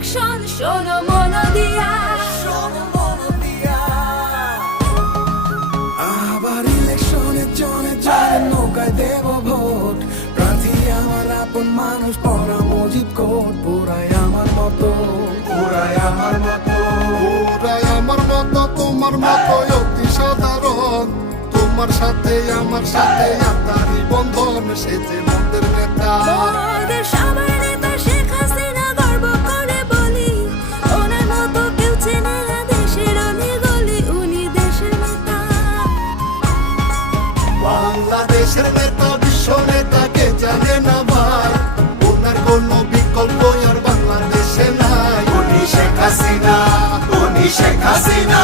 Election শোনো মন দিয়া, আবার ইলেকশনের জনে জনে নৌকায় দেব ভোট। প্রার্থী আমার আপন মানুষ, পড়া মজিদ কোট। পুরাই আমার মতো, পুরাই আমার মতো, পুরাই আমার মতো, তোমার মতো অতি সাধারণ। তোমার সাথে আমার সাথে আত্মারি বন্ধন, সে যে মন্দের নেতা। মোদের সবার নেতা শেখ হাসিনা, গর্ব করে বলি ওনার মতো কেউ চেনে না দেশের অলি গলি, উনি দেশের নেতা। বাংলাদেশের নেতা, বিশ্ব নেতা, কে জানে না ভাই, ওনার কোনো বিকল্প আর বাংলাদেশে নাই। উনি শেখ হাসিনা, উনি শেখ হাসিনা।